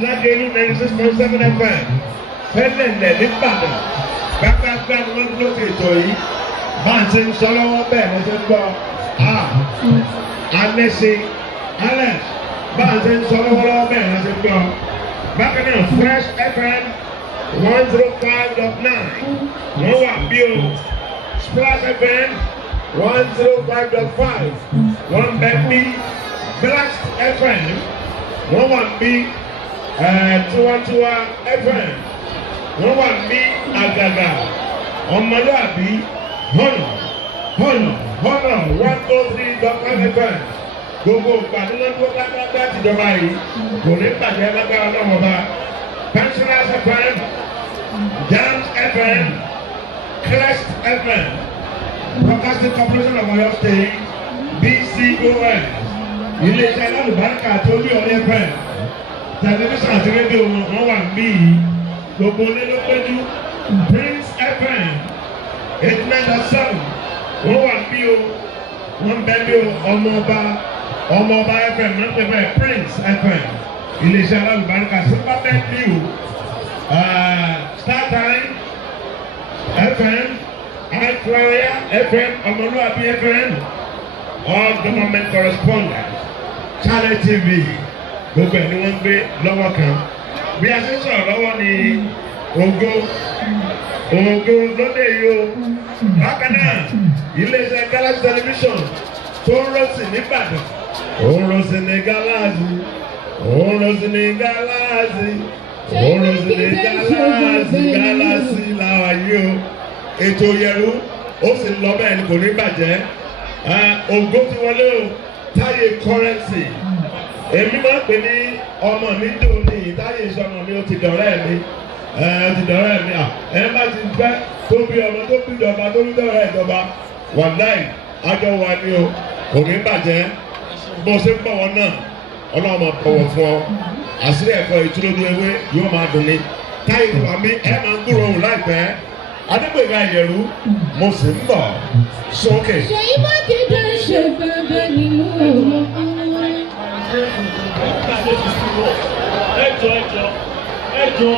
Lágẹ̀lú 96.7 FM fẹ́lẹ̀lẹ̀ nìbàdàn gbàgbàgbà ni wọ́n dúró sí ètò yìí bá ń ṣe ń sọ lọ́wọ́ bẹ́ẹ̀ ló ṣe ń gbọ́ Anẹ́sì Alex bá ń ṣe ń sọ lọ́wọ́lọ́wọ́ bẹ́ẹ̀ ló ṣe ń gbọ́ bákan náà Fresh FM 105.9 wọ́n wà bí o Splash FM 105.5 wọ́n bẹ̀ bí Blast FM wọ́n wà bí Tiwantiwa FM wọ́n wà ní àgàgà ọmọlúàbí họ́nà 103.5 FM gbogbo ìpàdé tó lágbàgbà tìjọba yìí kò ní pàdé lágbára lọ́wọ́ bá Pensioners FM, Jams FM, Crest FM, Broadcasting Corporation of Oyo State, BCOS, iléeṣẹ́ alálùbáríkà tó ní Ọ̀yọ́ FM, tẹlifíṣàn àti rédíò wọn wà ní gbogbo onílọ́pẹ́jú Prince FM 89.7 wọ́n wà bí o wọ́n bẹ́ bí o ọmọọba FM wọ́n pè bẹ́ẹ̀ Prince FM iléeṣẹ́ alálùbáríkà sípà bẹ́ẹ̀ bí o Startime FM Iflyer FM Ọmọlúwàbí FM all government correspondent Channel TV gbogbo ẹ̀ ni wọ́n gbé lọ́wọ́ kan bí a ṣe sọ̀rọ̀ lọ́wọ́ ni ògo lóde yìí o bákan náà iléeṣẹ́ Galaxy television tó ń rọ́ọ̀sì nìbàdàn ó ń rọ́ọ̀sì ní Galaxy ó ń rọ́ọ̀sì ní Galaxy ó ń rọ́ọ̀sì ní Galaxy làwà yìí o ètò Ìyẹ̀rú ó sì lọ bẹ́ẹ̀ ni kò ní bàjẹ́ ògo ti wọlé o Táyé currency èmi máa ń pè ní ọmọ mi dùn ní Táyé sọmọ mi ó ti dọ̀rẹ́ mi ẹ má ti fẹ́ tó bí ọmọ tó bí ìjọba tó bí dọ̀rẹ́ ìjọba wàláì àjọ wa ni o kò ní bàjẹ́ bó ṣe ń bọ̀ wọn náà Ọlọ́run máa bọ̀wọ̀ fún ọ àṣírí ẹ̀kọ́ ìtúlódú ewé yóò máa dùn ní Táyé wà mí ẹ máa ń gbúròó òun láìpẹ́ Adégbèga Ìyẹ̀rú mo sì ń bọ̀ sókè. Ṣèyí Mákindé ṣe bẹ̀bẹ̀ nínú ọ̀rọ̀ ẹjọ́